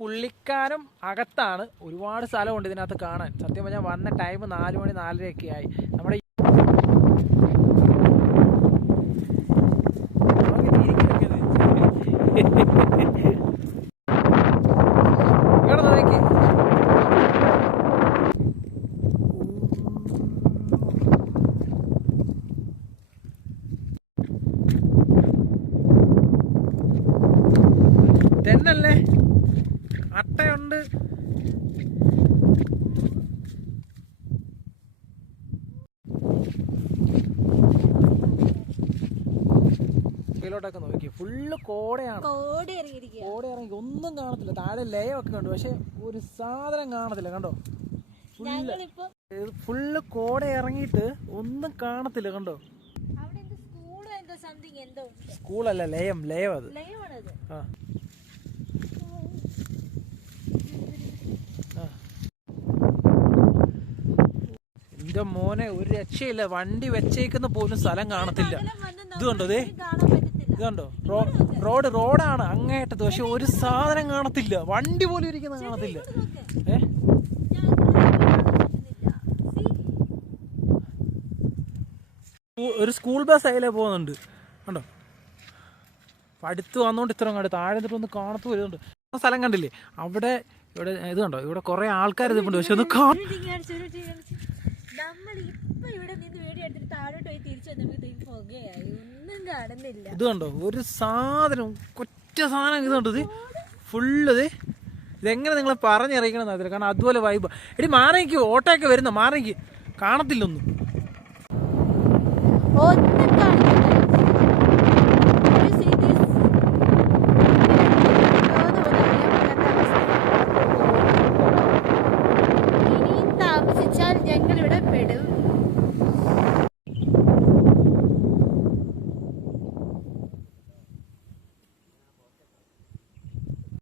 പുള്ളിക്കാനം അകത്താണ്. ഒരുപാട് സ്ഥലമുണ്ട് ഇതിനകത്ത് കാണാൻ. സത്യം പറഞ്ഞാൽ വന്ന ടൈം 4 മണി 4:30 ആയി. നമ്മുടെ തെന്നല്ലേ, അട്ടയുണ്ട്. ൊക്കെ നോക്കി ഫുള്ള് കോടയാണ്. കോട ഇറങ്ങി ഒന്നും കാണത്തില്ല. താഴെ ലയമൊക്കെ കണ്ടു, പക്ഷെ ഒരു സാധനം കാണത്തില്ല. കണ്ടോ, ഫുള്ള് കോട ഇറങ്ങിയിട്ട് ഒന്നും കാണത്തില്ല. കണ്ടോ, സ്കൂളല്ല, ലയം അത്. ആ എന്റെ മോനെ, ഒരു രക്ഷയില്ല. വണ്ടി വെച്ചേക്കുന്ന പോലും സ്ഥലം കാണത്തില്ല. ഇത് കണ്ടോ, ഇത് കണ്ടോ, റോഡാണ് അങ്ങേറ്റത്, പക്ഷെ ഒരു സാധനം കാണത്തില്ല. വണ്ടി പോലും ഇരിക്കുന്ന കാണത്തില്ല. ഒരു സ്കൂൾ ബസ് അതിലേ പോകുന്നുണ്ട്. കണ്ടോ, അടുത്ത് വന്നോണ്ട് ഇത്ര കണ്ടു. താഴെ നിന്നിട്ട് ഒന്ന് കാണത്തു വരുന്നുണ്ട്. ആ സ്ഥലം കണ്ടില്ലേ, അവിടെ ഇവിടെ ഇത് കണ്ടോ, ഇവിടെ കുറെ ആൾക്കാർ ഇതുണ്ട്, പക്ഷെ ഒന്ന് ഇത് കണ്ടോ, ഒരു സാധനം, ഒറ്റ സാധനം. ഇത് കണ്ടത് ഫുള്ള്. ഇതെങ്ങനെ നിങ്ങളെ പറഞ്ഞറിയിക്കണം എന്നറിയില്ല, കാരണം അതുപോലെ വൈബ്. എടി മാറിക്ക്, ഓട്ടോയൊക്കെ വരുന്ന മാറിക്ക്, കാണത്തില്ലൊന്നും.